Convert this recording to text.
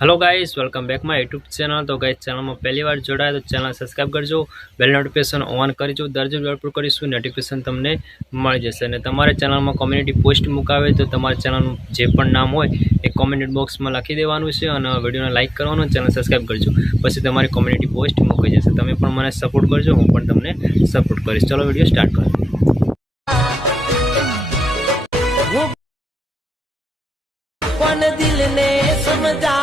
Hello guys welcome back my YouTube channel. तो guys channel में पहली बार जोड़ाया तो चैनल सब्सक्राइब करजो, बेल नोटिफिकेशन ऑन करजो। दररोज अपलोड करीशुं नोटिफिकेशन तमने मळी जशे। अने तमारे चैनल में कम्युनिटी पोस्ट मुकावे तो तमारे चैनल जे पण नाम होय ए कमेंट बॉक्स में लखी देवानुं छे अने विडियोने लाइक करवानुं, चैनल सब्सक्राइब करजो। पछी तमारी कम्युनिटी पोस्ट मुकाई जशे। तमे पण मने सपोर्ट करजो, हुं पण तमने सपोर्ट करीश। चलो विडियो स्टार्ट करो। दिल ने समझा